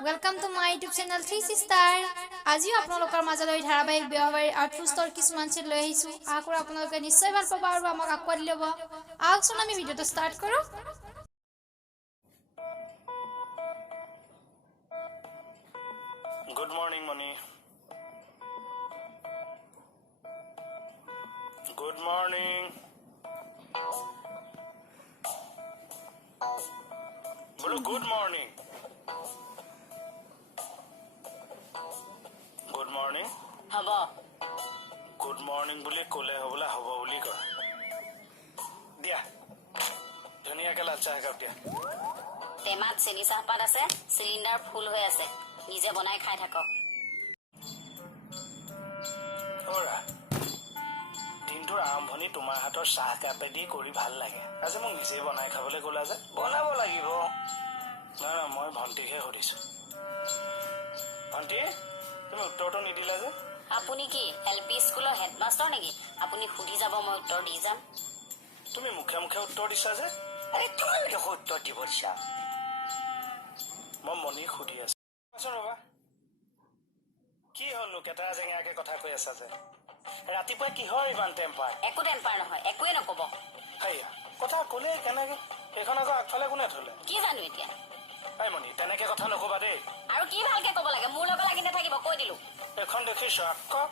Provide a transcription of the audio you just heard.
Welcome to my YouTube channel 3 Sister. আজিও আপোনালোকৰ মাজলৈ ধাৰাবাহিক ব্যৱহাৰিক আৰ্টফুষ্টৰ কিছুমান চিট লৈ আহিছোঁ। আশা কৰোঁ আপোনালোকে নিশ্চয় ভাল পাব আৰু আমাক আঁকোৱালি ল'ব। আহকচোন আমি ভিডিঅ'টো ষ্টাৰ্ট কৰোঁ। Good morning, Moni. Good morning. Bolo, good morning. Good morning. Haba. Good morning বুলি ক'লে হ'বলা হ'ব বুলি কয়। দিয়া ধুনীয়াকৈ লাল চাহ একাপ দিয়া। টেমাত চেনি চাহপাত আছে, চিলিণ্ডাৰ ফুল হৈ আছে, নিজে বনাই খাই থাকক। দিনটোৰ আৰম্ভণি তোমাৰ হাতৰ চাহ কাপেদি কৰি ভাল লাগে। আজি মোক নিজে বনাই খাবলৈ ক'লা যে বনাব লাগিব। নাই নাই মই ভণ্টিকহে সুধিছোঁ। ভণ্টি তুমি উত্তৰটো নিদিলা যে? আপুনি কি LP স্কুলৰ হেডমাষ্টাৰ নেকি? আপুনি সুধি যাব, মই উত্তৰ দি যাম। তুমি মুখে মুখে উত্তৰ দিছা যে? তোমালোকে উত্তৰ দিব দিছা। মই মনিক সুধি আছো। ৰবা কি হ'লনো কেটেৰা জেঙাকে কথা কৈ আছা যে? ৰাতিপুৱা কিহৰ ইমান টেম্পাৰ? একো টেম্পাৰ নহয়, একোৱে নক'ব। হেয়া কথা ক'লে কেনেকে? সেইখন আকৌ আগফালে কোনে থলে? কি জানো এতিয়া? এই মনি তেনেকে কথা নকবা দেই। আৰু কি ভালকে ক'ব লাগে? মোৰ লগত লাগি নাথাকিব, কৈ দিলো। এখন দেখিছো আকৌ